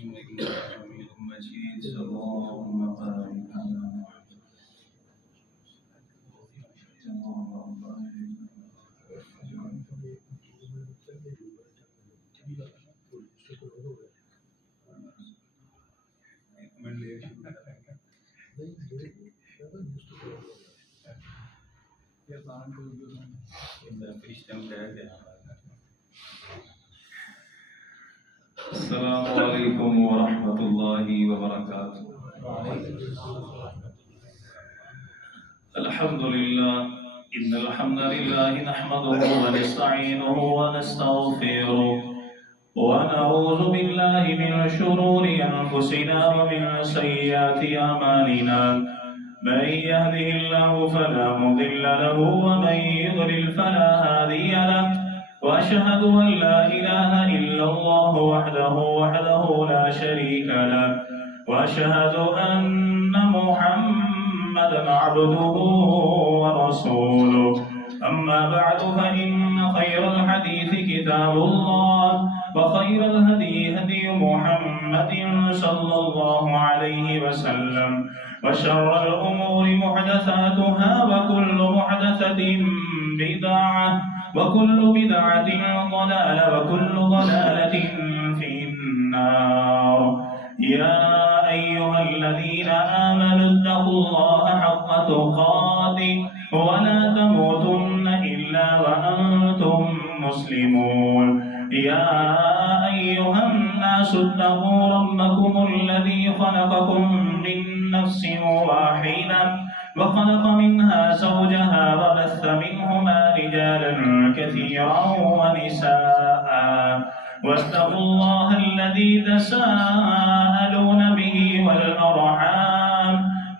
إنك حميد مجيد. اللهم بارك على السلام عليكم ورحمة الله وبركاته. الحمد لله. إن الحمد لله نحمده ونستعينه ونستغفره ونعوذ بالله من شرور أنفسنا ومن سيئات أعمالنا. من يهده الله فلا مضل له ومن يضلل فلا هادي له. وأشهد أن لا إله إلا الله وحده لا شريك له. وأشهد أن محمدا عبده ورسوله. أما بعد فإن خير الحديث كتاب الله وخير الهدي هدي محمد صلى الله عليه وسلم. وشر الأمور محدثاتها وكل محدثة بدعة وكل بدعة ضلالة وكل ضلالة في النار. يا أيها الذين آمنوا اتقوا الله حق تقاته ولا تموتن إلا وأنتم مسلمون. يا أيها الناس اتقوا ربكم الذي خلقكم من نفس واحدة وخلق منها زوجها وبث منهما رجالا كثيرا ونساء. واتقوا الله الذي تساءلون به والأرحام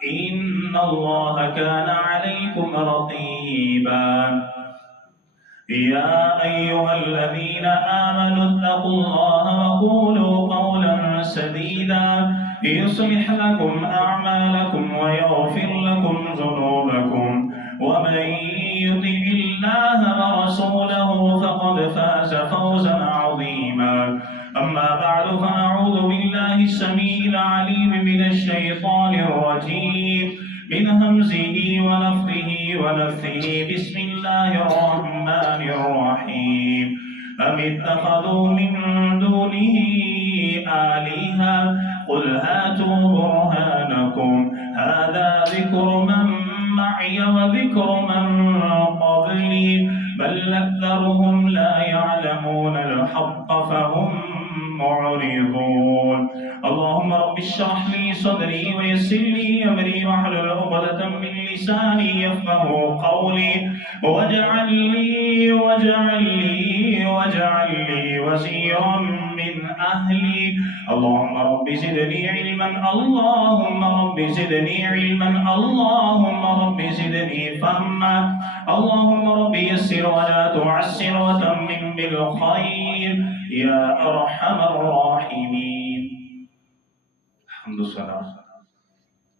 إن الله كان عليكم رقيبا. يا أيها الذين آمنوا اتقوا الله وقولوا قولا سديدا يصلح لكم أعمالكم ويغفر لكم ذنوبكم. ومن يطع الله ورسوله فقد فاز فوزا عظيما. أما بعد فأعوذ بالله السميع العليم من الشيطان الرجيم من همزه ونفخه ونفثه. بسم الله الرحمن الرحيم. أم اتخذوا من دونه آلهة قل هاتوا برهانكم هذا ذكر من معي وذكر من قبلي بل أكثرهم لا يعلمون الحق فهم معرضون. اللهم رب اشرح لي صدري ويسر لي أمري واحلل عقدة من لساني يفقه قولي واجعل لي وزيرا من أهلي. اللهم رب زدني علما اللهم رب زدني علما اللهم رب زدني فهما. اللهم رب يسر ولا تعسر وتمم بالخير يا أرحم الراحمين. الحمد لله.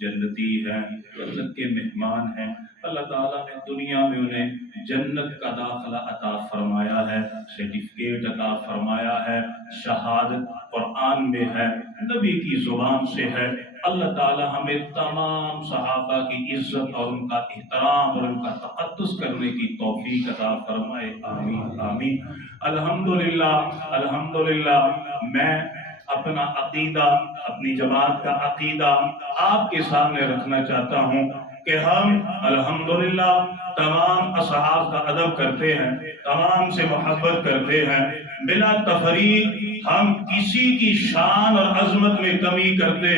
جنتی ہیں، جنت کے مہمان ہیں۔ اللہ تعالیٰ نے دنیا میں انہیں جنت کا داخلہ عطا فرمایا ہے، سرٹیفکیٹ عطا فرمایا ہے، شہادت قرآن میں ہے، نبی کی زبان سے ہے۔ اللہ تعالیٰ ہمیں تمام صحابہ کی عزت اور ان کا احترام اور ان کا تقدس کرنے کی توفیق عطا فرمائے، آمین آمین۔ الحمدللہ الحمدللہ، میں اپنا عقیدہ، اپنی جماعت کا عقیدہ آپ کے سامنے رکھنا چاہتا ہوں کہ ہم الحمدللہ تمام اصحاب کا ادب کرتے ہیں، تمام سے محبت کرتے ہیں، بلا تفریق ہم کسی کی شان اور عظمت میں کمی کرتے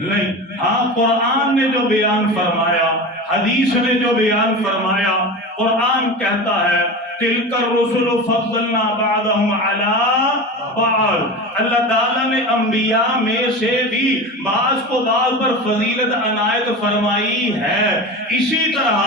نہیں۔ ہاں، قرآن نے جو بیان فرمایا، حدیث نے جو بیان فرمایا، قرآن کہتا ہے تِلْكَ الرُّسُلُ فَضَّلْنَا بَعْضَهُمْ عَلَىٰ بَعْضٍ۔ اللہ تعالیٰ نے انبیاء میں سے بھی بعض کو بعض پر فضیلت عنایت فرمائی ہے۔ اسی طرح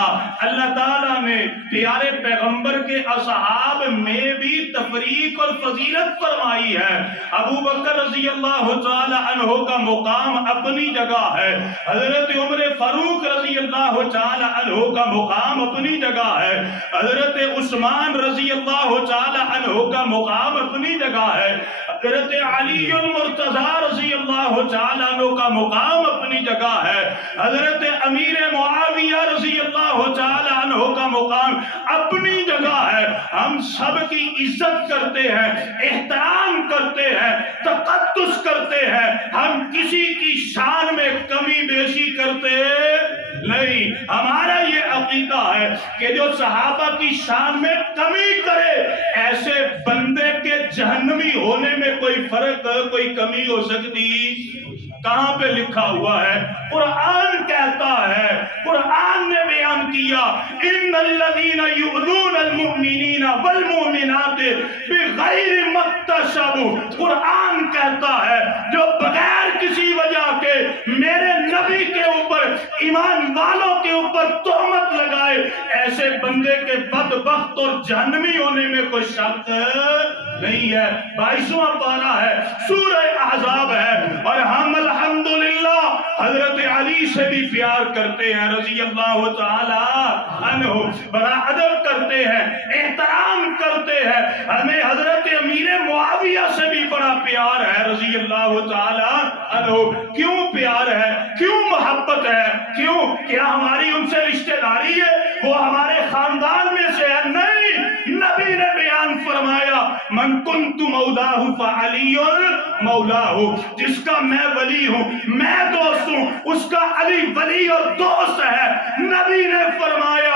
اللہ تعالیٰ نے پیارے پیغمبر کے اصحاب میں بھی تفریق اور فضیلت فرمائی ہے۔ ابو بکر رضی اللہ تعالی عنہ کا مقام اپنی جگہ ہے، حضرت عمر فاروق رضی اللہ تعالی عنہ کا مقام اپنی جگہ ہے، حضرت عثمان رضی اللہ تعالی عنہ کا مقام اپنی جگہ ہے، حضرت علی المرتضی رضی اللہ تعالی عنہ کا مقام اپنی جگہ ہے، حضرت امیر معاویہ رضی اللہ تعالی عنہ کا مقام اپنی جگہ ہے۔ ہم سب کی عزت کرتے ہیں، احترام کرتے ہیں، تقدس کرتے ہیں، ہم کسی کی شان میں کمی بیشی کرتے نہیں۔ ہمارا یہ عقیدہ ہے کہ جو صحابہ کی شان میں کمی کرے، ایسے بندے کے جہنمی ہونے میں کوئی فرق، کوئی کمی ہو سکتی؟ کہاں پہ لکھا ہوا ہے؟ قرآن کہتا ہے، قرآن نے بیان کیا ان الذین یؤذون المؤمنین والمؤمنات بغیر ما اکتسبوا۔ قرآن کہتا ہے جو بغیر کسی وجہ کے میرے نبی کے اوپر، ایمان والوں کے اوپر تہمت لگائے، ایسے بندے کے بدبخت اور جہنمی ہونے میں کوئی شک نہیں ہے۔ 22واں پارہ ہے، سورہ احزاب ہے، اور ہم الحمدللہ حضرت علی سے بھی پیار کرتے ہیں رضی اللہ تعالی عنہ، بڑا ادب کرتے ہیں، احترام کرتے ہیں۔ ہمیں حضرت امیر معاویہ سے بھی بڑا پیار ہے رضی اللہ تعالی عنہ۔ کیوں پیار ہے؟ کیوں محبت ہے؟ کیوں؟ کیا ہماری ان سے رشتہ داری ہے؟ وہ ہمارے خاندان میں سے ہے؟ نہیں، نبی نے بیان فرمایا من کنت مولاہ فعلی مولاہ، جس کا میں ولی ہوں، میں دوست ہوں، اس کا علی ولی اور دوست ہے۔ نبی نے فرمایا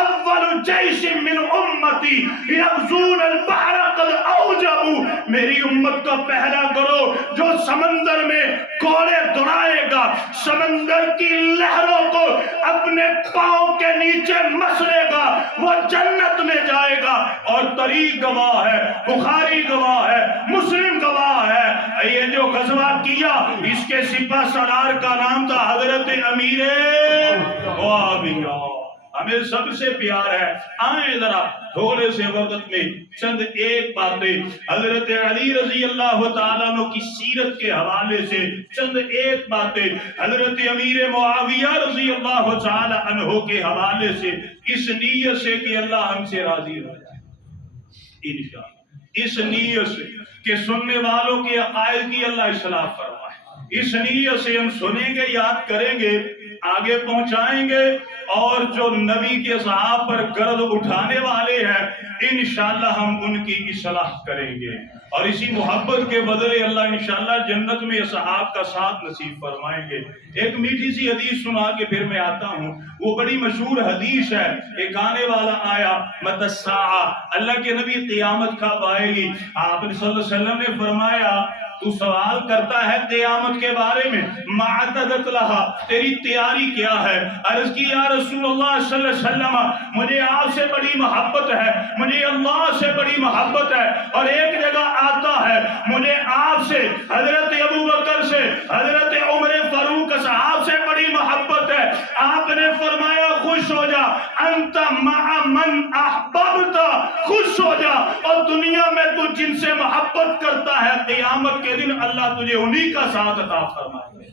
اول جیش من امتی یغزون البحر قد اوجبوا، میری امت کا پہلا گروہ جو سمندر میں گھوڑے دوڑائے گا، سمندر کی لہروں کو اپنے پاؤں کے نیچے مسلے گا، وہ جنت میں جائے گا۔ اور طریق گواہ ہے، بخاری گواہ ہے، مسلم گواہ ہے۔ یہ جو غزوہ کیا، اس کے سپہ سالار کا نام تھا حضرت امیر معاویہ۔ ہمیں سب سے پیار ہے۔ آئیں ذرا تھوڑے سے وقت میں چند ایک باتیں حضرت علی رضی اللہ تعالیٰ عنہ کی سیرت کے حوالے سے، چند ایک باتیں حضرت امیر معاویہ رضی اللہ تعالیٰ عنہ کے حوالے سے، اس نیت سے کہ اللہ ہم سے راضی ہو جائے انشاءاللہ، اس نیت سے کہ سننے والوں کے عقائد کی اللہ اصلاح فرمائے، اس نیت سے ہم سنیں گے، یاد کریں گے، آگے پہنچائیں گے، اور جو نبی کے صحاب پر گرد اٹھانے والے ہیں انشاءاللہ ہم ان کی اصلاح کریں گے، اور اسی محبت کے بدلے اللہ انشاءاللہ جنت میں صحاب کا ساتھ نصیب فرمائیں گے۔ ایک میٹھی سی حدیث سنا کے پھر میں آتا ہوں، وہ بڑی مشہور حدیث ہے۔ ایک آنے والا آیا متی الساعہ، اللہ کے نبی قیامت کب آئے گی؟ آپ صلی اللہ علیہ وسلم نے فرمایا تو سوال کرتا ہے قیامت کے بارے میں، ما اعتدت لہا، تیری تیاری کیا ہے؟ عرض کی یا رسول اللہ صلی اللہ علیہ وسلم مجھے آپ سے بڑی محبت ہے، مجھے اللہ سے بڑی محبت ہے، اور ایک جگہ آتا ہے مجھے آپ سے، حضرت ابو بکر سے، حضرت عمر فاروق صاحب سے بڑی محبت ہے۔ آپ نے فرمایا خوش ہو جا، انت مع من احببت، خوش ہو جا، اور دنیا میں تو جن سے محبت کرتا ہے قیامت کے دن اللہ تجھے انہی کا ساتھ عطا فرمائے۔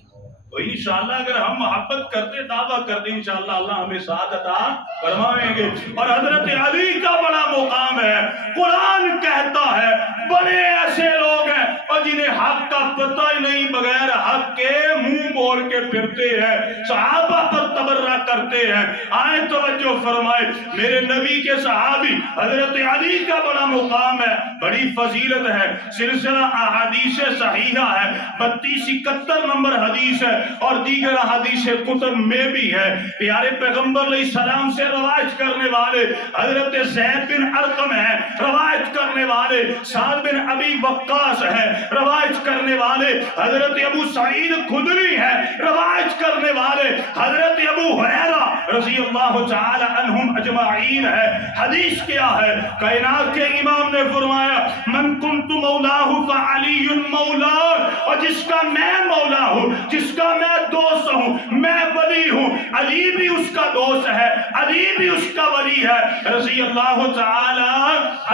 تو انشاءاللہ اگر ہم محبت کرتے دعویٰ کرتے انشاءاللہ اللہ ہمیں سعادت عطا فرمائیں گے. اور حضرت علی کا بڑا مقام ہے. قرآن کہتا ہے بڑے ایسے لوگ ہیں اور جنہیں حق کا پتہ ہی نہیں بغیر حق کے منہ موڑ کے پھرتے ہیں, صحابہ پر تبرہ کرتے ہیں. آئیں توجہ فرمائے, میرے نبی کے صحابی حضرت علی کا بڑا مقام ہے, بڑی فضیلت ہے. سلسلہ احادیث صحیحہ ہے, 3271 نمبر حدیث ہے اور دیگر حدیث کتب میں بھی ہے. پیارے پیغمبر علیہ السلام سے روایت کرنے والے حضرت زید بن ارقم ہیں, روایت کرنے والے سعد بن ابی وقاص ہیں, روایت کرنے والے حضرت ابو سعید خدری ہیں, روایت کرنے والے حضرت ابو ہریرہ رضی اللہ تعالی عنہم اجمعین ہے. حدیث کیا ہے؟ کائنات کے امام نے فرمایا من کنت مولاہ فعلی مولا, اور جس کا میں مولا ہوں, جس کا میں دوست ہوں, میں ولی ہوں, علی بھی اس کا دوست ہے, علی بھی اس کا ولی ہے رضی اللہ تعالی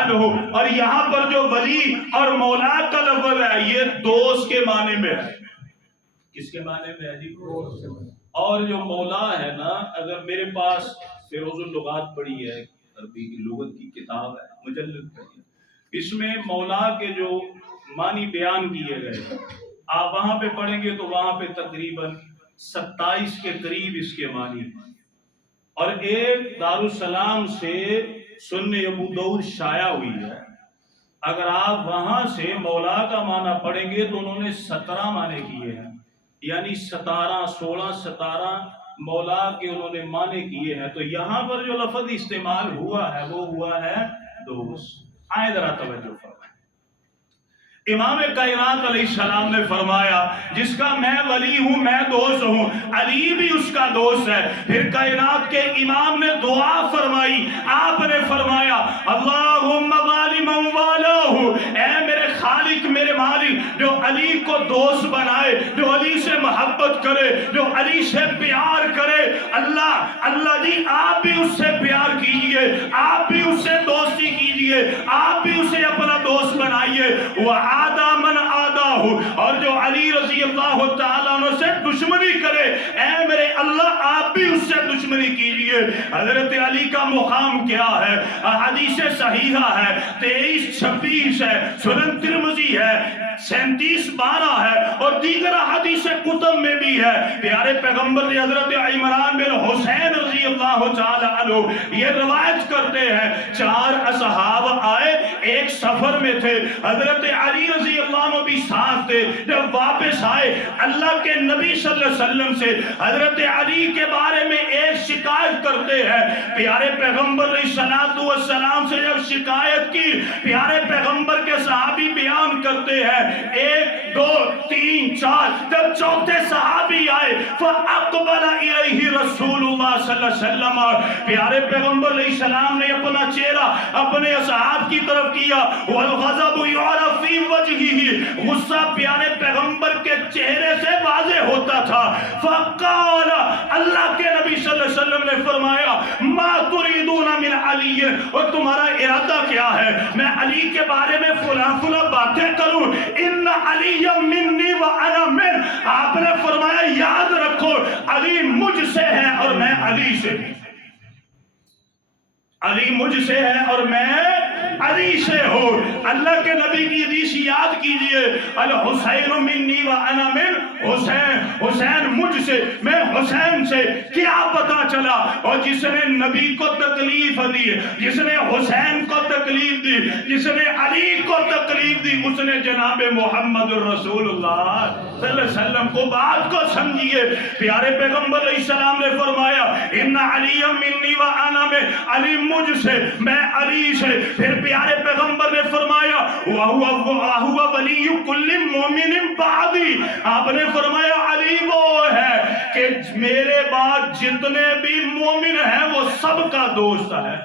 عنہ. اور یہاں پر جو ولی اور مولا کا لفظ ہے یہ دوست کے معنی میں ہے. کس کے معنی میں ہے جی؟ اور جو مولا ہے نا, اگر میرے پاس فیروز اللغات پڑھی ہے, عربی کی لغت کی کتاب ہے, مجلد پڑھی ہے, اس میں مولا کے جو معنی بیان کیے گئے آپ وہاں پہ پڑھیں گے تو وہاں پہ تقریباً 27 کے قریب اس کے معنی. اور ایک دارالسلام سے سنن ابو داؤد شائع ہوئی ہے, اگر آپ وہاں سے مولا کا معنی پڑھیں گے تو انہوں نے 17 معنی کیے ہیں, یعنی 16 مولا کے انہوں نے معنی کیے ہیں. تو یہاں پر جو لفظ استعمال ہوا ہے وہ ہوا ہے دوست. آئے ذرا توجہ فرمائیں. امام کائنات علیہ السلام نے فرمایا جس کا میں ولی ہوں, میں دوست ہوں, علی بھی اس کا دوست ہے. پھر کائنات کے امام نے دعا فرمائی, آپ نے فرمایا اللہم والی من والاہ, اے میرے خالق میرے مالک جو علی کو دوست بنائے, جو علی سے محبت کرے, جو علی سے پیار کرے, اللہ جی آپ بھی اس سے پیار کیجئے, آپ بھی اس سے دوستی کیجئے, آپ بھی اسے اپنا دوست بنائیے. وہ آدھا من آدھا ہو, اور جو علی رضی اللہ تعالیٰ عنہ سے دشمنی کرے, اے میرے اللہ آپ بھی اس سے دشمنی کیجئے. حضرت علی کا مقام کیا ہے؟ حدیث صحیحہ ہے, 23-26 ہے, سنن ترمذی ہے, 37-12 ہے اور دیگر حدیث کتب میں بھی ہے. پیارے پیغمبر حضرت عمران بن حسین رضی اللہ تعالی عنہ یہ روایت کرتے ہیں 4 اصحاب آئے, ایک سفر میں تھے, حضرت علی رضی اللہ عنہ بھی ساتھ تھے. جب واپس آئے اللہ کے نبی صلی اللہ علیہ وسلم سے حضرت علی کے بارے میں ایک شکایت کرتے ہیں. پیارے پیغمبر علیہ السلام سے جب شکایت کی, پیارے پیغمبر کے صحابی بیان کرتے ہیں 1 2 3 4, جب چوتھے صحابی آئے فَأَقْبَلَ إِلَيْهِ رَسُولُ اللَّهِ صلی اللہ علیہ وسلم, پیارے پیغمبر علیہ السلام نے اپنا چہرہ اپنے اصحاب کی طرف کیا. وَالْغَضَبُ يُعْرَفُ فِي وَجْهِهِ, غصہ پیارے پیغمبر کے چہرے سے واضح ہوتا تھا. فَقَالَ, اللہ کے نبی صلی اللہ علیہ وسلم نے فرمایا مَا تُرِيدُونَ مِنْ عَلِيٍّ, اور تمہارا ارادہ کیا ہے میں علی کے بارے میں فلاں باتیں کروں؟ ان علی منی وانا من, آپ نے فرمایا یاد رکھو علی مجھ سے ہے اور میں علی سے, علی مجھ سے ہے اور میں علی سے ہو. اللہ کے نبی کی حدیث یاد کیجئے, الحسین منی وانا من حسین, حسین مجھ سے میں حسین سے. کیا پتا چلا؟ اور جس نے نبی کو تکلیف دی, جس نے حسین کو تکلیف دی, جس نے علی کو تکلیف دی, اس نے جناب محمد رسول اللہ صلی اللہ علیہ وسلم کو بات کو سمجھیے. پیارے پیغمبر علیہ السلام نے فرمایا ان علی منی وانا من, علی مجھ سے میں علی سے. پھر پیارے پیغمبر نے فرمایا وَهُوَ وَلِيُّ كُلِّ مُؤْمِنٍ بَعْدِي, آپ نے فرمایا علی وہ ہے کہ میرے بعد جتنے بھی مومن ہیں وہ سب کا دوست ہے.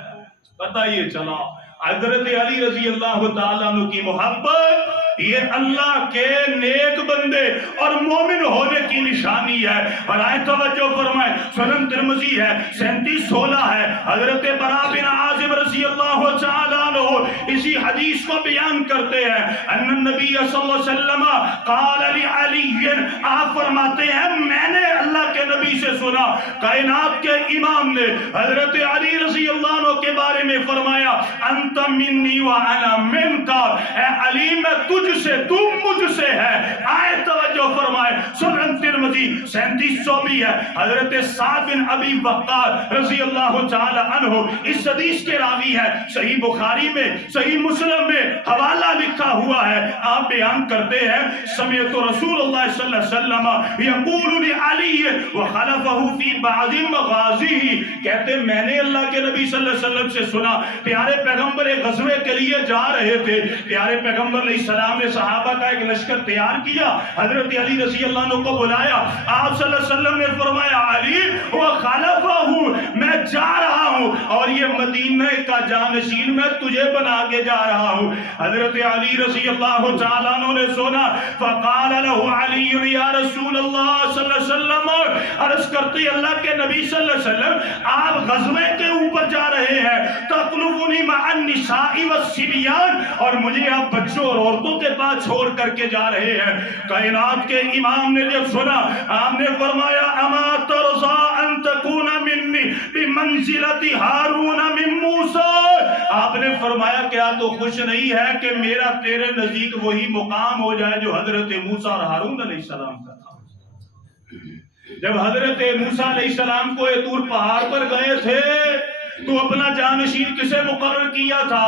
پتہ یہ چلا حضرت علی رضی اللہ تعالیٰ عنہ کی محبت یہ اللہ کے نیک بندے اور مومن ہونے کی نشانی ہے۔ اور آئے توجہ فرمائے، سنن ترمذی ہے 3716 ہے، حضرت براء بن عازب رضی اللہ تعالیٰ عنہ اسی حدیث کو بیان کرتے ہیں، ان النبی صلی اللہ علیہ وسلم قال لعلی، آپ فرماتے ہیں میں نے اللہ کے نبی سے سنا، کائنات کے امام نے حضرت علی رضی اللہ عنہ کے بارے میں فرمایا، انت منی وانا منکا، اے علی میں تجھ سے، تو مجھ سے ہے۔ آئے توجہ فرمائے، سنن ترمذی 3700 بھی ہے، حضرت سعد بن ابی وقاص رضی اللہ تعالی عنہ اس حدیث کے راوی ہے، صحیح بخاری میں، صحیح مسلم میں حوالہ لکھا ہوا ہے، آپ بیان کرتے ہیں سمعت رسول اللہ صلی اللہ علیہ وسلم یقول لعلی وخلفہ فی بعض مغازیہ، کہتے میں نے اللہ کے نبی صلی اللہ علیہ وسلم سے سنا، پیارے پیغمبر ایک غزوے کے لیے جا رہے تھے، پیارے پیغمبر علیہ السلام نے صحابہ کا ایک لشکر تیار کیا، حضرت علی رضی اللہ عنہ کو بلایا، آپ صلی اللہ علیہ وسلم نے فرمایا علی وخلفہ میں جا رہا ہوں اور یہ مدینہ کا جانشین میں تجھے بنا کے جا رہا ہوں۔ حضرت علی رضی اللہ تعالیٰ عنہ نے سنا، فقال له علی یا رسول اللہ صلی اللہ علیہ وسلم، عرض کرتے اللہ کے نبی صلی اللہ علیہ وسلم آپ غزوے کے اوپر جا رہے ہیں، تخلفنی مع النساء والصبیان، اور مجھے آپ بچوں اور عورتوں کے پاس چھوڑ کر کے جا رہے ہیں۔ کائنات کے امام نے جب سنا، آپ نے فرمایا اما ترضى ان تكون منی بمنزلت ہارون من موسیٰ، آپ نے فرمایا کیا تو خوش نہیں ہے کہ میرا تیرے نزدیک وہی مقام ہو جائے جو حضرت موسیٰ اور ہارون علیہ السلام کا تھا۔ جب حضرت موسیٰ علیہ السلام کو طور پہاڑ پر گئے تھے تو اپنا جانشین کسے مقرر کیا تھا؟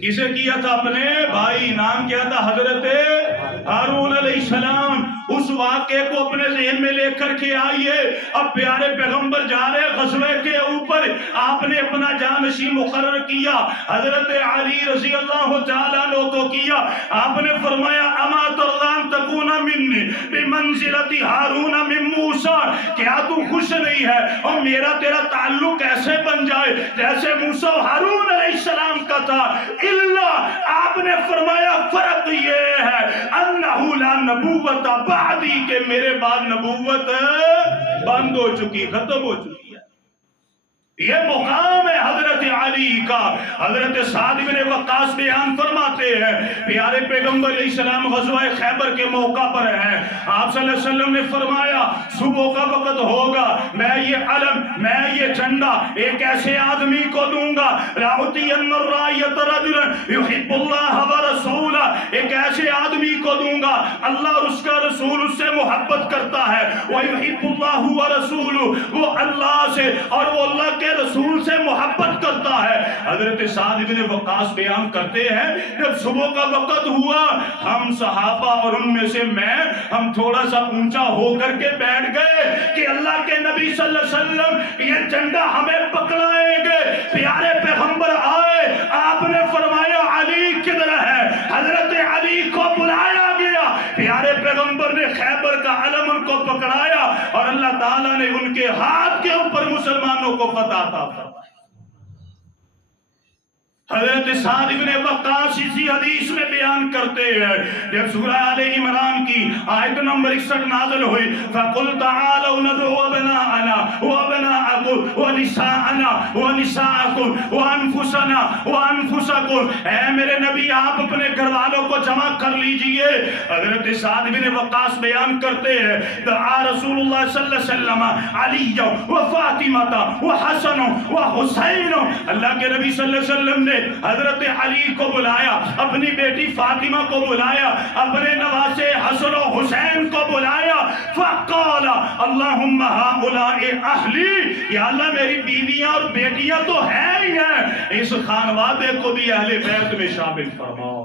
کسے کیا تھا؟ اپنے بھائی، نام کیا تھا؟ حضرت ہارون علیہ السلام۔ اس واقعے کو اپنے ذہن میں لے کر کے آئیے، اب پیارے پیغمبر جا رہے غزوے کے اوپر، آپ نے اپنا جانشین مقرر کیا، حضرت علی رضی اللہ تعالیٰ عنہ کو کیا، آپ نے فرمایا اما ترضى ان تكون منی بمنزلت ہارون من موسیٰ، کیا تو خوش نہیں ہے اور میرا تیرا تعلق ایسے بن جائے جیسے موسیٰ و ہارون علیہ السلام کا تھا؟ اللہ، آپ نے فرمایا فرق یہ ہے انہو لا نبوت بعدی، کہ میرے بعد نبوت بند ہو چکی، ختم ہو چکی ہے۔ یہ مقام ہے حضرت علی کا۔ حضرت سعد بن وقاص بیان فرماتے ہیں، پیارے پیغمبر علیہ السلام غزوہ خیبر کے موقع پر ہیں، آپ صلی اللہ علیہ وسلم نے فرمایا صبح کا وقت ہوگا، میں یہ علم، میں یہ جھنڈا ایک ایسے آدمی کو دوں گا، لأعطین الرایۃ رجلا یحب اللہ ورسولہ، ایک ایسے آدمی کو دوں گا اللہ اور اس کا رسول اس سے محبت کرتا ہے، ویحب اللہ ورسولہ، وہ اللہ سے اور وہ اللہ کے رسول سے محبت کرتا ہے۔ حضرت سعد بن وقاص بیان کرتے ہیں جب صبح کا وقت ہوا، ہم صحابہ اور ان میں سے میں، ہم تھوڑا سا اونچا ہو کر کے بیٹھ گئے کہ اللہ کے نبی صلی اللہ علیہ وسلم یہ جھنڈا ہمیں پکڑائیں گے۔ پیارے پیغمبر آئے، آپ نے فرمایا علی کدھر ہے؟ حضرت علی کو بلایا گیا، پیارے پیغمبر نے خیبر کا علم ان کو پکڑایا اور اللہ تعالیٰ نے ان کے ہاتھ کے اوپر مسلمانوں کو فتح عطا فرمائی۔ حضرت سعد بن وقاص اسی حدیث میں بیان کرتے ہیں جب سورہ آل عمران کی آیت نمبر 61 نازل ہوئی، فَقُلْ تَعَالَوْا نَدْعُ أَبْنَاءَنَا وَأَبْنَاءَكُمْ وَنِسَاءَنَا وَنِسَاءَكُمْ وَأَنفُسَنَا وَأَنفُسَكُمْ، اے میرے نبی آپ اپنے گھر والوں کو جمع کر لیجئے۔ حضرت سعد بن وقاص بیان کرتے ہیں دعا رسول اللہ صلی اللہ علیہ وسلم علی وفاطمہ وحسن وحسین، اللہ کے نبی صلی اللہ علیہ وسلم نے حضرت علی کو بلایا، اپنی بیٹی فاطمہ کو بلایا، اپنے نواسے حسن و حسین کو بلایا، فقال اللہم ہؤلاء اہلی، یا اللہ میری بیویاں اور بیٹیاں تو ہیں ہی ہیں، اس خانوادے کو بھی اہل بیت میں شامل فرماؤ،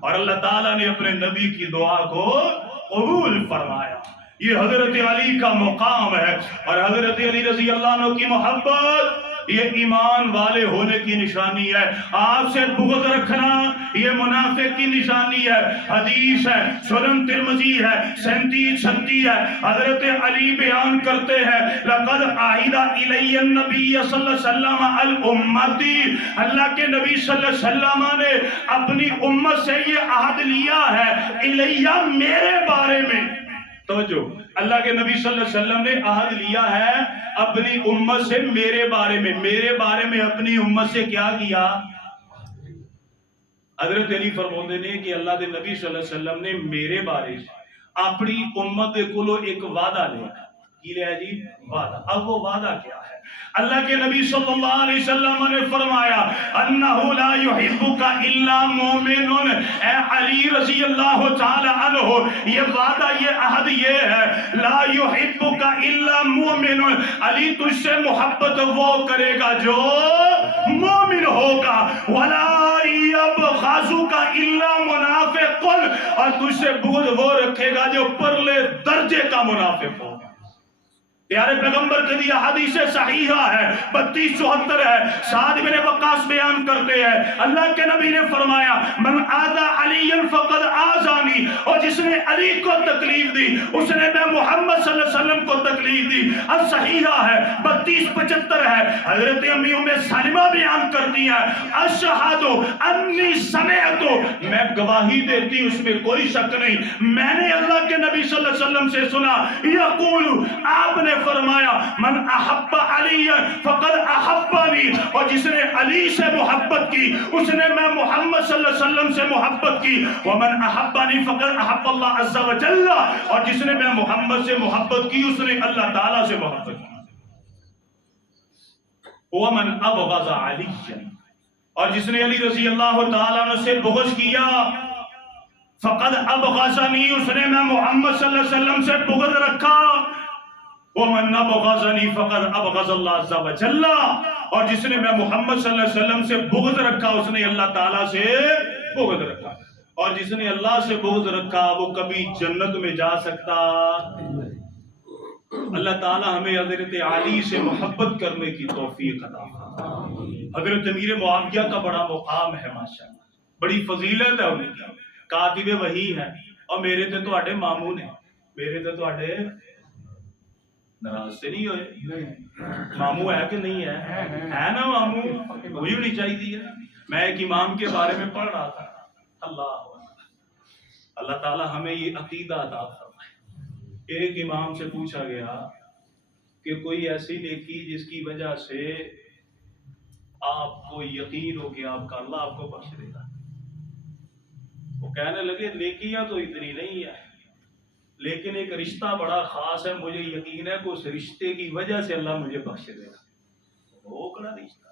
اور اللہ تعالیٰ نے اپنے نبی کی دعا کو قبول فرمایا۔ یہ حضرت علی کا مقام ہے، اور حضرت علی رضی اللہ عنہ کی محبت یہ ایمان والے ہونے کی نشانی ہے۔ آپ سے بغض رکھنا یہ منافق کی نشانی ہے۔ حدیث ہے، سنن ترمذی ہے، 3736 ہے، حضرت علی بیان کرتے ہیں لقد عہد الی النبی صلی اللہ علیہ وسلم الامتی، اللہ کے نبی صلی اللہ علیہ وسلم نے اپنی امت سے یہ عہد لیا ہے، الیہ میرے بارے میں، توجہ، اللہ کے نبی صلی اللہ علیہ وسلم نے عہد لیا ہے اپنی امت سے میرے بارے میں اپنی امت سے کیا کیا؟ حضرت علی فرماتے ہیں کہ اللہ کے نبی صلی اللہ علیہ وسلم نے میرے بارے اپنی امت کو ایک وعدہ لیا. کی لیا جی؟ وعدہ. اب وہ وعدہ کیا ہے؟ اللہ کے نبی صلی اللہ علیہ وسلم نے فرمایا انہو لا یحبک الا مومن. اے علی رضی اللہ تعالی عنہ، یہ وعدہ، یہ عہد یہ ہے، لا یحبک الا مومن، علی تجھ سے محبت وہ کرے گا جو مومن ہوگا. ولا یبغضک الا منافق، اور تجھ سے بغض وہ رکھے گا جو پرلے درجے کا منافق ہوگا. پیارے پیغمبر کے دیا حدیث صحیحہ ہے 3274 ہے. سعد بن وقاص بیان کرتے ہیں اللہ کے نبی نے فرمایا من آذا علی فقد آذانی، اور جس نے علی کو تکلیف دی اس نے میں محمد صلی اللہ علیہ وسلم کو تکلیف دی. اب صحیحہ ہے 3275 ہے. حضرت امی ام سلمہ بیان کرتی ہیں اشہد انی سمعت، میں گواہی دیتی اس میں کوئی شک نہیں، میں نے اللہ کے نبی صلی اللہ علیہ وسلم سے سنا یقول، آپ نے فرمایا من احب علی فقد احبنی، اور جس نے علی سے محبت کی اس نے میں محمد صلی اللہ علیہ وسلم سے محبت کی. ومن احبنی فقد احب اللہ عز وجل، اور جس نے میں محمد سے محبت کی اس نے اللہ تعالیٰ سے محبت کی. ومن ابغض علی، اور جس نے علی رضی اللہ تعالیٰ عنہ سے بغض کیا فقد ابغضنی، اس نے میں محمد صلی اللہ علیہ وسلم سے بغض رکھا. ومن ابغضنی فقد ابغض اللہ عز وجل، اور جس نے میں محمد صلی اللہ علیہ وسلم سے بغض رکھا اس نے اللہ تعالیٰ سے بغض رکھا. اور جس نے اللہ سے بغض رکھا وہ کبھی جنت میں جا سکتا. اللہ تعالیٰ ہمیں حضرت علی سے محبت کرنے کی توفیق عطا فرمائے. حضرت امیر معاویہ کا بڑا مقام ہے ماشاءاللہ، بڑی فضیلت ہے ان کی. کاتب وحی ہے، اور میرے تے تو آٹے مامون ہیں، میرے تے تو آٹے ناراض سے نہیں ہوئے. ماموں ہے کہ نہیں ہے نا؟ ماموں وہی ہونی چاہیے. میں ایک امام کے بارے میں پڑھ رہا تھا، اللہ تعالیٰ ہمیں یہ عقیدہ عطا فرمائے. ایک امام سے پوچھا گیا کہ کوئی ایسی نیکی جس کی وجہ سے آپ کو یقین ہو کہ آپ کا اللہ آپ کو بخش دے گا. وہ کہنے لگے نیکیاں تو اتنی نہیں ہے، لیکن ایک رشتہ بڑا خاص ہے، مجھے یقین ہے کہ اس رشتے کی وجہ سے اللہ مجھے بخش دے گا. وہ کڑا رشتہ.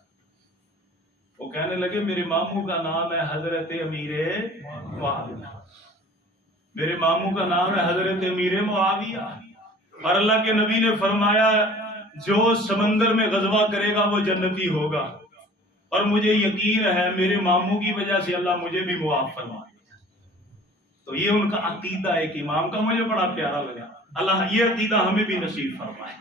وہ کہنے لگے میرے ماموں کا نام ہے حضرت امیر معاویہ، میرے ماموں کا نام ہے حضرت امیر معاویہ. اور اللہ کے نبی نے فرمایا جو سمندر میں غزوہ کرے گا وہ جنتی ہوگا، اور مجھے یقین ہے میرے ماموں کی وجہ سے اللہ مجھے بھی معاف فرمائے. تو یہ ان کا عقیدہ ایک امام کا مجھے بڑا پیارا لگا. اللہ یہ عقیدہ ہمیں بھی نصیب فرمائے.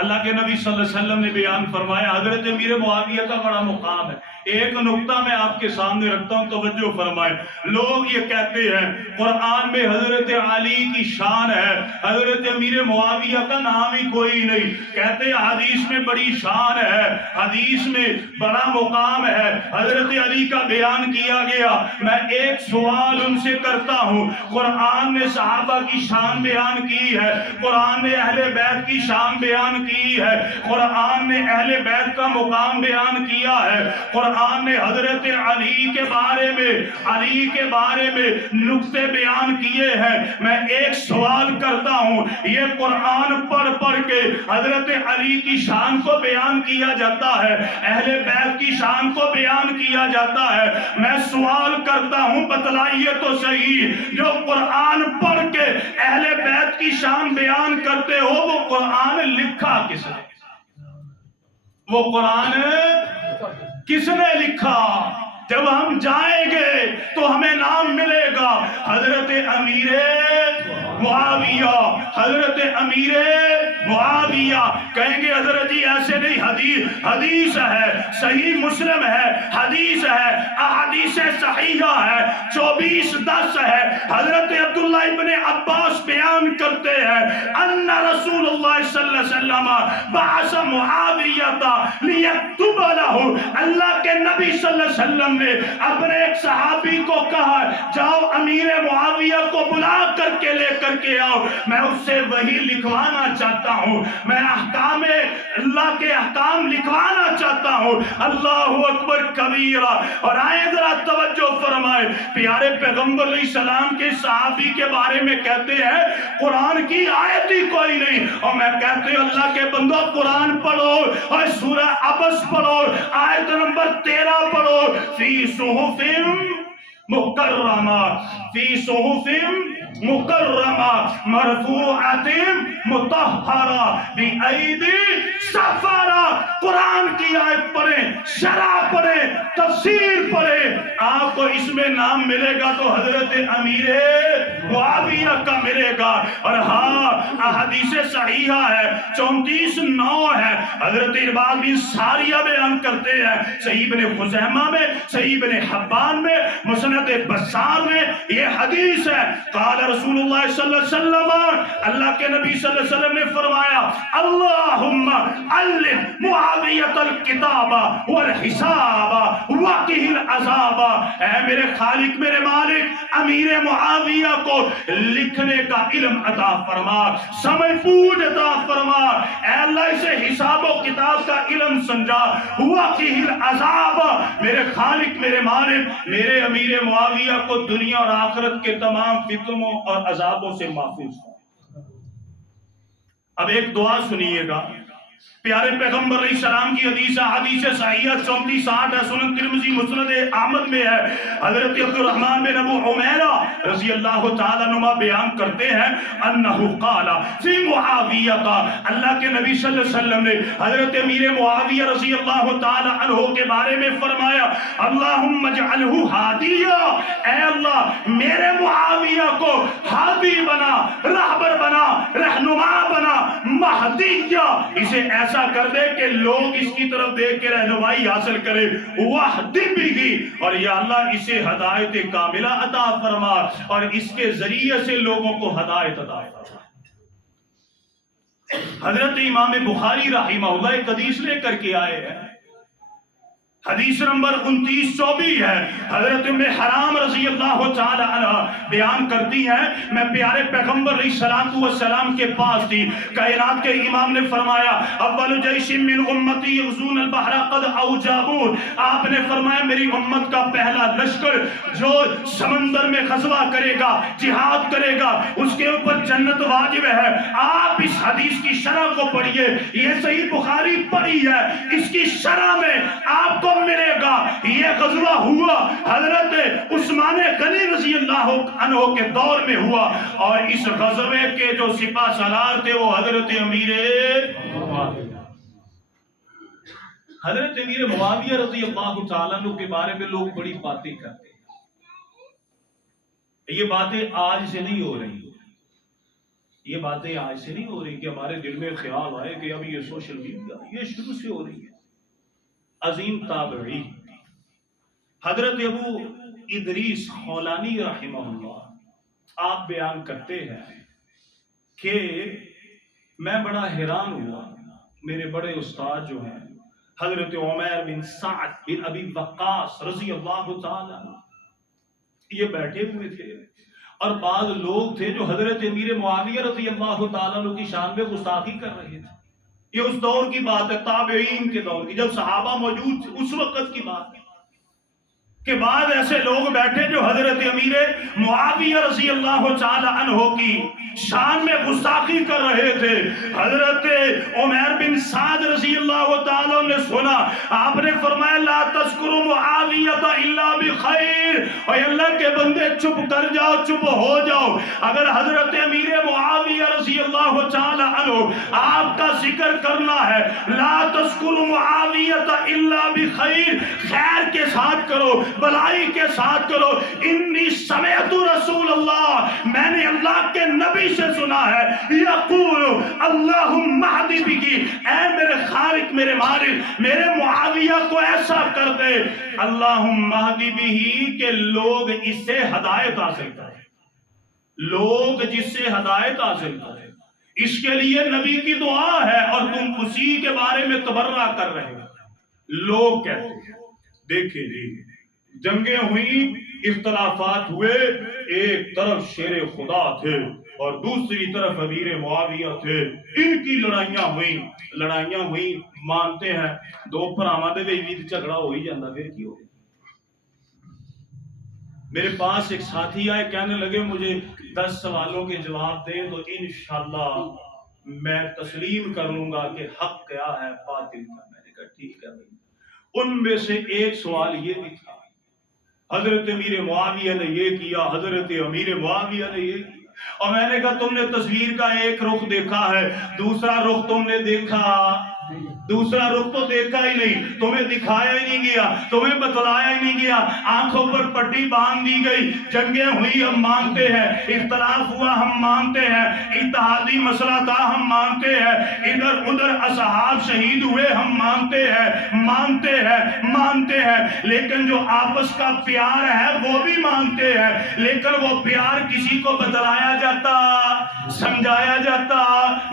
اللہ کے نبی صلی اللہ علیہ وسلم نے بیان فرمایا حضرت امیر معاویہ کا بڑا مقام ہے. ایک نقطہ میں آپ کے سامنے رکھتا ہوں، توجہ فرمائیں. لوگ یہ کہتے ہیں قرآن میں حضرت علی کی شان ہے، حضرت امیر معاویہ کا نام ہی کوئی نہیں. کہتے ہیں حدیث میں بڑی شان ہے، حدیث میں بڑا مقام ہے، حضرت علی کا بیان کیا گیا. میں ایک سوال ان سے کرتا ہوں، قرآن نے صحابہ کی شان بیان کی ہے، قرآن نے اہل بیت کی شان بیان کی ہے، قرآن نے اہل بیت کا مقام بیان کیا ہے، قرآن نے حضرت علی کے بارے میں نقطے بیان کیے ہیں. میں ایک سوال کرتا ہوں، یہ قرآن پڑھ کے حضرت علی کی شان کو بیان کیا جاتا ہے، اہل بیت کی شان کو بیان کیا جاتا ہے. میں سوال کرتا ہوں بتلائیے تو صحیح، جو قرآن پڑھ کے اہل بیت کی شان بیان کرتے ہو وہ قرآن لکھا کس نے؟ وہ قرآن کس نے لکھا؟ جب ہم جائیں گے تو ہمیں نام ملے گا حضرت امیر معاویہ، حضرت امیر معاویہ. کہیں گے حضرت جی ایسے نہیں، حدیث ہے، صحیح مسلم ہے، حدیث ہے، احادیث صحیحہ ہے، 24:10 ہے. حضرت عبداللہ ابن عباس بیان کرتے کرتے ہیں ان رسول اللہ صلی اللہ علیہ وسلم بعث معاویہ لیکتب لہ، اللہ کے نبی صلی اللہ علیہ وسلم نے اپنے ایک صحابی کو کہا جاؤ امیر معاویہ کو بلا کر کے لے کر کے آؤ، میں اس سے وہی لکھوانا چاہتا ہوں، میں احکام اللہ کے احکام لکھوانا چاہتا ہوں۔ اللہ اکبر کبیرہ۔ اور آئے ذرا توجہ فرمائے، پیارے پیغمبر علیہ السلام کے صحابی کے بارے میں کہتے ہیں قرآن کی آیت ہی کوئی نہیں، اور میں کہتے ہیں اللہ کے بندو قرآن پڑھو اور سورہ عبس پڑھو، آیت نمبر 13 پڑھو، فی صحف مکرمہ، فی صحف مکرمہ مرفوعۃ مطہرہ بأیدی سفرہ۔ قرآن کی آیت پڑھیں، شرح پڑھیں، تفسیر پڑھیں، آپ کو اس میں نام ملے گا تو حضرت امیر معاویہ کا ملے گا۔ اور ہاں احادیث صحیحہ ہے، 34-9 ہے، حضرت ارباز بن ساریہ بیان کرتے ہیں، صحیح ابن خزیمہ میں، صحیح ابن حبان میں، مسند بزار میں یہ حدیث ہے۔ قال رسول اللہ صلی اللہ علیہ وسلم، اللہ کے نبی صلی اللہ علیہ وسلم نے فرمایا اللہم علم معاویۃ الکتاب والحساب وقہ العذاب، اے میرے خالق میرے مالک امیر معاویہ کو لکھنے کا علم عطا فرما، سمجھ بوجھ عطا فرما، اے اللہ اسے حساب و کتاب کا علم سمجھا، وقہ العذاب، میرے خالق میرے مالک میرے امیر معاویہ کو دنیا اور آخرت کے تمام فتنوں اور عذابوں سے محفوظ ہو۔ اب ایک دعا سنیے گا، پیارے پیغمبر علیہ السلام کی حدیث ہے، حدیث صحیحہ 34-8 ہے، سنن ترمذی مسند احمد میں ہے، حضرت عبد الرحمن بن ابو عمیرہ رضی اللہ تعالیٰ عنہ بیان کرتے ہیں انہو قال فی معاویہ، اللہ کے نبی صلی اللہ علیہ وسلم نے حضرت امیر معاویہ رضی اللہ تعالیٰ عنہ کے بارے میں فرمایا اللہم اجعلہ ہادیہ، اے اللہ میرے معاویہ کو ہادی بنا، رہبر بنا، رہنما بنا، مہدیہ، اسے ایسا کر دے کہ لوگ اس کی طرف دیکھ کے رہنمائی حاصل کرے، وحدی بھی، اور یا اللہ اسے ہدایت کاملہ عطا فرما اور اس کے ذریعے سے لوگوں کو ہدایت عطا فرما۔ حضرت امام بخاری رحمہ اللہ ایک حدیث لے کر کے آئے ہیں، حدیث نمبر 29-24 ہے، حضرت ام حرام رضی اللہ تعالی عنہ بیان کرتی ہیں میں پیارے پیغمبر علیہ السلام کے پاس تھی، کائنات کے امام نے فرمایا اول جیش من امتی یغزون البحر قد اوجابون، آپ نے فرمایا میری امت کا پہلا لشکر جو سمندر میں غزوہ کرے گا، جہاد کرے گا، اس کے اوپر جنت واجب ہے۔ آپ اس حدیث کی شرح کو پڑھیے، یہ صحیح بخاری پڑھی ہے، اس کی شرح میں آپ کو ملے گا یہ غزوہ ہوا حضرت عثمان غنی رضی اللہ عنہ کے دور میں ہوا، اور اس غزوے کے جو سپاہ سالار تھے وہ حضرت امیر معاویہ رضی اللہ تعالیٰ عنہ کے بارے میں لوگ بڑی باتیں کرتے ہیں، یہ باتیں آج سے نہیں ہو رہی، یہ باتیں آج سے نہیں ہو رہی کہ ہمارے دل میں خیال آئے کہ اب یہ سوشل میڈیا یہ شروع سے ہو رہی ہے۔ عظیم تابعی حضرت ابو ادریس خولانی رحمہ اللہ آپ بیان کرتے ہیں کہ میں بڑا حیران ہوا، میرے بڑے استاد جو ہیں حضرت عمیر بن سعد بن ابی وقاص رضی اللہ تعالی یہ بیٹھے ہوئے تھے، اور بعض لوگ تھے جو حضرت امیر معاویہ رضی اللہ تعالیٰ عنہ کی شان میں گستاخی کر رہے تھے۔ یہ اس دور کی بات ہے، تابعین کے دور کی، جب صحابہ موجود تھے، اس وقت کی بات ہے کہ بعض ایسے لوگ بیٹھے جو حضرت امیر معاویہ رضی اللہ تعالی عنہ کی شان میں گستاخی کر رہے تھے۔ حضرت عمیر بن سعد رضی اللہ تعالی نے سنا، آپ نے فرمایا لا تذکروا معاویہ الا بخیر، اور اللہ کے بندے چپ کر جاؤ، چپ ہو جاؤ، اگر حضرت امیر معاویہ رضی اللہ تعالی عنہ آپ کا ذکر کرنا ہے لا تذکروا معاویہ الا بخیر، خیر کے ساتھ کرو، بلائی کے ساتھ کرو۔ انی سمعت رسول اللہ، میں نے اللہ کے نبی سے سنا ہے یقول اللہم اہدی بہ، اے میرے خالق میرے مالک میرے معاویہ کو ایسا کر دے اللہم اہدی بہ کہ لوگ اس سے ہدایت حاصل کریں، لوگ جس سے ہدایت حاصل کریں، اس کے لیے نبی کی دعا ہے اور تم اسی کے بارے میں تبرہ کر رہے ہو۔ لوگ کہتے ہیں دیکھیں جی، جنگیں ہوئیں، اختلافات ہوئے، ایک طرف شیر خدا تھے اور دوسری طرف امیر معاویہ تھے، ان کی لڑائیاں ہوئیں، مانتے ہیں دو بھراواں دے وچ جھگڑا ہو ہی جاندا، پھر کی ہو گیا؟ میرے پاس ایک ساتھی آئے، کہنے لگے مجھے 10 سوالوں کے جواب دیں تو انشاءاللہ میں تسلیم کر لوں گا کہ حق کیا ہے باطل کا۔ میں نے کہا ٹھیک ہے بھائی۔ ان میں سے ایک سوال یہ بھی تھا، حضرت امیر معاویہ نے یہ کیا، حضرت امیر معاویہ نے یہ کیا، اور میں نے کہا تم نے تصویر کا ایک رخ دیکھا ہے، دوسرا رخ تم نے دیکھا، دوسرا رخ تو دیکھا ہی نہیں، تمہیں دکھایا ہی نہیں گیا، تمہیں بتلایا ہی نہیں گیا، آنکھوں پر پٹی باندھ دی گئی، جنگیں ہوئی ہم مانتے ہیں، اختلاف ہوا ہم مانتے ہیں، اتحادی مسئلہ تھا ہم مانتے ہیں، ادھر ادھر اصحاب شہید ہوئے ہم مانتے ہیں، لیکن جو آپس کا پیار ہے وہ بھی مانتے ہیں، لیکن وہ پیار کسی کو بتلایا جاتا، سمجھایا جاتا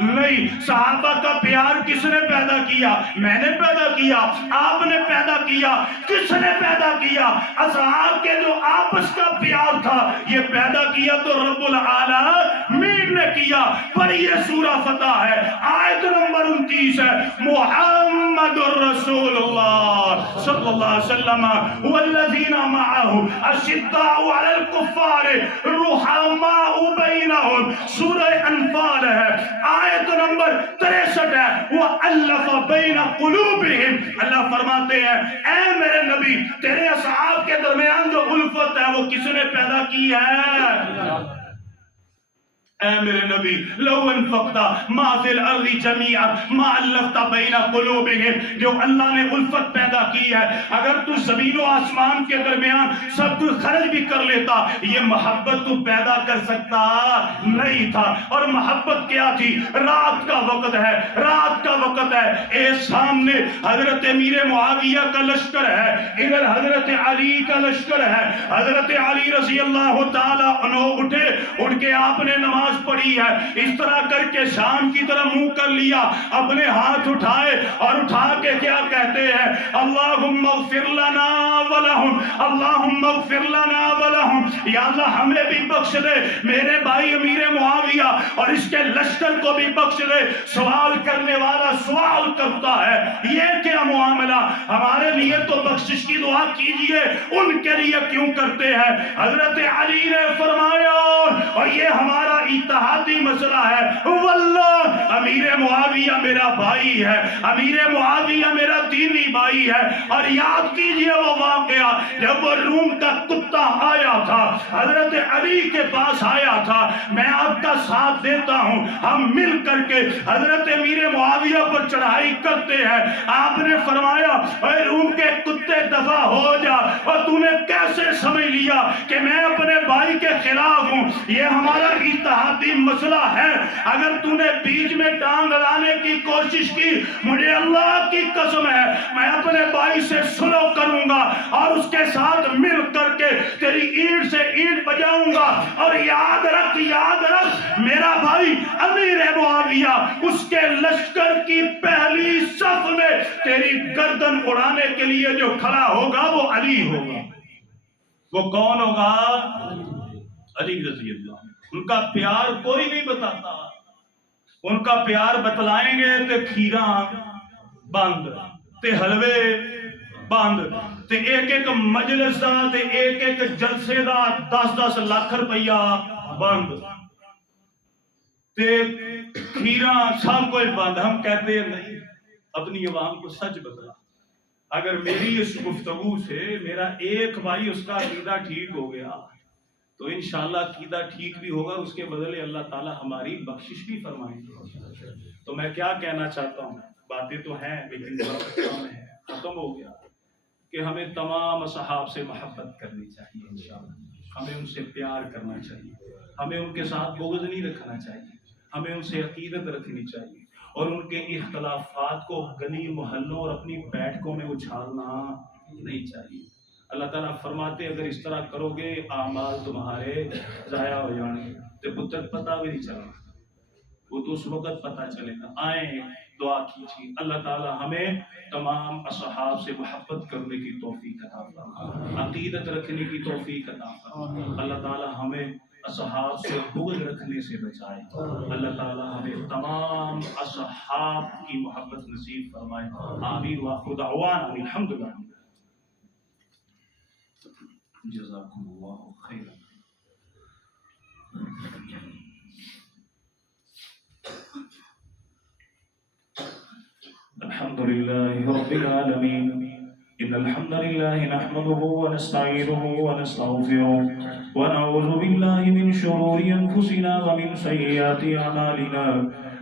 نہیں۔ صحابہ کا پیار کس نے پیدا کیا؟ میں نے پیدا کیا، آپ نے پیدا کیا، کس نے پیدا کیا؟ اصحاب کے جو آپس کا پیار تھا یہ پیدا کیا تو رب العالمین نے کیا۔ پر یہ سورہ فتح ہے، آیت نمبر 29 ہے، محمد الرسول اللہ صلی اللہ علیہ وسلم والذین معه اشداء علی الکفار رحماء بینہم، سورہ انفال ہے، آیت نمبر 63 ہے، وَأَلَّفَ بَيْنَ قُلُوبِهِمْ۔ اللہ فرماتے ہیں اے میرے نبی تیرے اصحاب کے درمیان جو الفت ہے وہ کس نے پیدا کی ہے؟ اے میرے نبی لو انفقتا ما فی الارض جمیعا ما الفتا بین قلوبہم، جو اللہ نے الفت پیدا کی ہے، اگر تو زمین و آسمان کے درمیان سب کچھ خرچ بھی کر لیتا یہ محبت تو پیدا کر سکتا نہیں تھا۔ اور محبت کیا تھی؟ رات کا وقت ہے، رات کا وقت ہے، اے سامنے حضرت امیر معاویہ کا لشکر ہے، ادھر حضرت علی کا لشکر ہے، حضرت علی رضی اللہ تعالی عنہ اٹھے، اٹھ کے آپ نے نماز پڑھی ہے، اس طرح کر کے شام کی طرح منہ کر لیا، اپنے ہاتھ اٹھائے اور اٹھا کے کیا کہتے ہیں؟ اللہم اغفر لنا ولہم، اللہم اغفر لنا ولہم، یا اللہ ہمیں بھی بخش دے، میرے بھائی امیر معاویہ اور اس کے لشکر کو بھی بخش دے۔ سوال کرنے والا سوال کرتا ہے یہ کیا معاملہ؟ ہمارے لیے تو بخشش کی دعا کیجئے، ان کے لیے کیوں کرتے ہیں؟ حضرت علی نے فرمایا اور یہ ہمارا اتحادی مسئلہ ہے، واللہ امیر معاویہ میرا بھائی ہے، امیر معاویہ میرا دینی بھائی ہے۔ اور یاد کیجئے وہ واقعہ جب وہ روم کا کتا آیا تھا، حضرت علی کے پاس آیا تھا، میں آپ کا ساتھ دیتا ہوں، ہم مل کر کے حضرت امیر معاویہ پر چڑھائی کرتے ہیں۔ آپ نے فرمایا اے روم کے کتے دفع ہو جا، اور تو نے کیسے سمجھ لیا کہ میں اپنے بھائی کے خلاف ہوں؟ یہ ہمارا اتحادی مسئلہ ہے، اگر تو نے بیچ میں ٹانگ لانے کی کوشش کی مجھے اللہ کی قسم ہے میں اپنے بھائی سے سلو کروں گا اور اس کے ساتھ مل کر کے تیری اینٹ سے اینٹ بجاؤں گا۔ اور یاد رکھ میرا بھائی امیر معاویہ اس کے لشکر کی پہلی صف میں تیری گردن اڑانے کے لیے جو کھڑا ہوگا وہ علی ہوگا۔ وہ کون ہوگا؟ علی رضی اللہ عنہ۔ ان کا پیار کوئی نہیں بتاتا، ان کا پیار بتلائیں گے تے کھیراں بند تے حلوے بند تے ایک ایک مجلس دا تے ایک ایک جلسے دا 10-10 لاکھ روپیہ بند تے کھیراں سب کوئی بند۔ ہم کہتے ہیں نہیں، اپنی عوام کو سچ بتلا، اگر میری اس گفتگو سے میرا ایک بھائی اس کا عقیدہ ٹھیک ہو گیا تو انشاءاللہ عقیدہ ٹھیک بھی ہوگا، اس کے بدلے اللہ تعالی ہماری بخشش بھی فرمائیں گے۔ تو میں کیا کہنا چاہتا ہوں، باتیں تو ہیں لیکن ختم ہو گیا کہ ہمیں تمام اصحاب سے محبت کرنی چاہیے، انشاءاللہ ہمیں ان سے پیار کرنا چاہیے، ہمیں ان کے ساتھ بغض نہیں رکھنا چاہیے، ہمیں ان سے عقیدت رکھنی چاہیے، اور ان کے اختلافات کو گلی محلوں اور اپنی بیٹھکوں میں اچھالنا نہیں چاہیے۔ اللہ تعالیٰ فرماتے اگر اس طرح کرو گے اعمال تمہارے ضائع ہو جانے تو پتر پتہ بھی نہیں چلنا، وہ تو اس وقت پتہ چلے گا۔ آئیں دعا کیجیے اللہ تعالیٰ ہمیں تمام اصحاب سے محبت کرنے کی توفیق عطا فرمائے، عقیدت رکھنے کی توفیق عطا فرمائے۔ اللہ تعالیٰ ہمیں اصحاب سے بغض رکھنے سے بچائے، اللہ تعالیٰ ہمیں تمام اصحاب کی محبت نصیب فرمائے۔ آمین وآخر دعوانا الحمدللہ۔ جزاکم اللہ خیرا۔ الحمد لله رب العالمين إن الحمد لله نحمده ونستعينه ونستغفره ونعوذ بالله من شرور أنفسنا ومن سيئات أعمالنا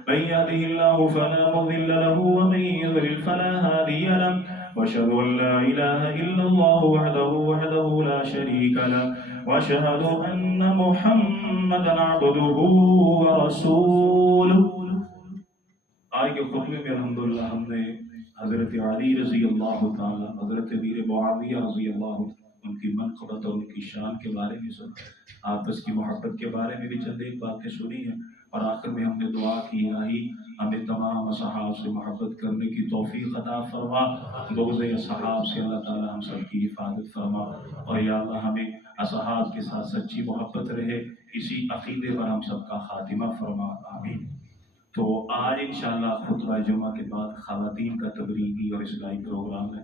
من يهده الله فلا مضل له ومن يضلل فلا هادي له وأشهد أن لا إله إلا الله وحده لا شريك له وأشهد أن محمدا عبده ورسوله۔ آج کے خطبے میں الحمدللہ ہم نے حضرت علی رضی اللہ تعالیٰ، حضرت امیر معاویہ رضی اللہ ان کی منقبت اور ان کی شان کے بارے میں سنا، آپس کی محبت کے بارے میں بھی چند ایک باتیں سنی ہیں، اور آخر میں ہم نے دعا کی الہی ہمیں تمام اصحاب سے محبت کرنے کی توفیق عطا فرما، بغض اصحاب سے اللہ تعالیٰ ہم سب کی حفاظت فرما، اور یا اللہ ہمیں اصحاب کے ساتھ سچی محبت رہے، اسی عقیدے پر ہم سب کا خاتمہ فرما، آمین۔ تو آج انشاءاللہ خطبہ جمعہ کے بعد خواتین کا تبلیغی اور اصلاحی پروگرام ہے،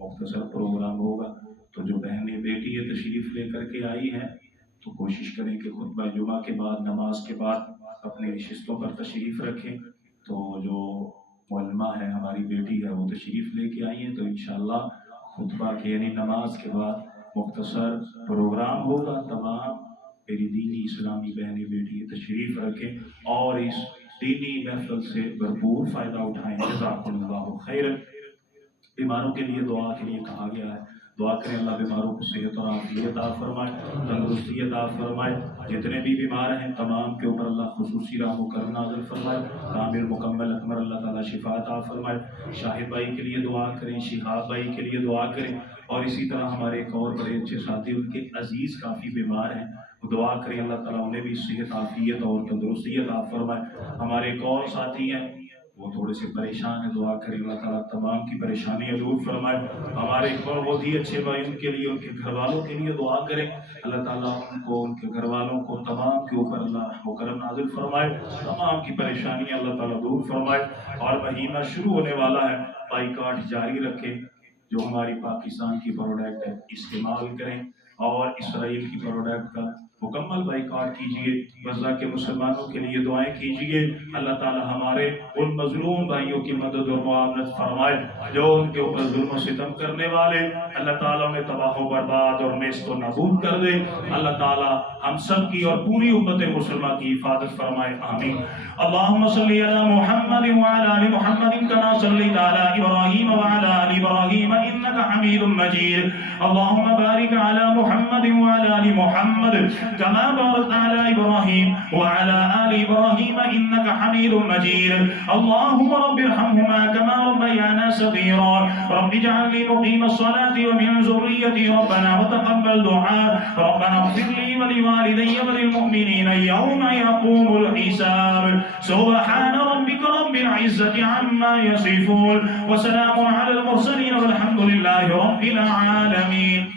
مختصر پروگرام ہوگا، تو جو بہنیں بیٹی ہے تشریف لے کر کے آئی ہیں تو کوشش کریں کہ خطبہ جمعہ کے بعد نماز کے بعد اپنی نشستوں پر تشریف رکھیں۔ تو جو معلمہ ہے ہماری بیٹی ہے وہ تشریف لے کے آئی ہیں، تو انشاءاللہ خطبہ کے یعنی نماز کے بعد مختصر پروگرام ہوگا، تمام میری دینی اسلامی بہنیں بیٹی تشریف رکھیں اور اس دینی محفل سے بھرپور فائدہ اٹھائیں۔ جزاکم اللہ خیر۔ بیماروں کے لیے دعا کے لیے کہا گیا ہے، دعا کریں اللہ بیماروں کو صحت اور عافیت عطا فرمائے، تندرستی عطا فرمائے، جتنے بھی بیمار ہیں تمام کے اوپر اللہ خصوصی رحم و کرم نازل فرمائے، کامل مکمل اکمل اللہ تعالیٰ شفا عطا فرمائے۔ شاہد بھائی کے لیے دعا کریں، شہاب بھائی کے لیے دعا کریں، اور اسی طرح ہمارے ایک اور بڑے اچھے ساتھی ان کے عزیز کافی بیمار ہیں، دعا کریں اللہ تعالیٰ انہیں بھی صحت عافیت اور تندرستی عطا فرمائے۔ ہمارے ایک اور ساتھی ہیں وہ تھوڑے سے پریشان ہیں، دعا کریں اللہ تعالیٰ تمام کی پریشانیاں دور فرمائے۔ ہمارے ایک اور بہت ہی اچھے بھائی ان کے لیے ان کے گھر والوں کے لیے دعا کریں، اللہ تعالیٰ ان کو ان کے گھر والوں کو تمام کے اوپر اللہ رحم و کرم نازل فرمائے، تمام کی پریشانیاں اللہ تعالیٰ دور فرمائے۔ اور مہینہ شروع ہونے والا ہے، بائیکاٹ جاری رکھیں، جو ہماری پاکستان کی پروڈکٹ ہے استعمال کریں، اور اسرائیل کی پروڈکٹ کا مکمل بائیکاٹ کیجئے۔ غزہ کے مسلمانوں کے لیے دعائیں کیجئے، اللہ تعالیٰ ہمارے ان مظلوم بھائیوں کی مدد اور معاونت فرمائے جو ان کے اوپر ظلم و ستم کرنے والے، اللہ تعالیٰ انہیں تباہ و برباد اور نیست و نابود کر دے۔ اللہ تعالیٰ ہم سب کی اور پوری امت مسلمہ کی حفاظت فرمائے، آمین۔ اللہم صلی علی محمد وعلی آل محمد کما صلیت علی ابراہیم وعلی آل ابراہیم انک حمید مجید۔ اللہم بارک علی محمد وعلی آل محمد كما باركت على إبراهيم وعلى آل إبراهيم إنك حميد مجيد اللهم رب ارحمهما كما ربيانا صغيرا رب اجعلني مقيم الصلاة ومن ذريتي ربنا وتقبل دعاء ربنا اغفر لي ولوالدي وللمؤمنين يوم يقوم الحساب سبحان ربك رب العزة عما يصفون وسلام على المرسلين والحمد لله رب العالمين۔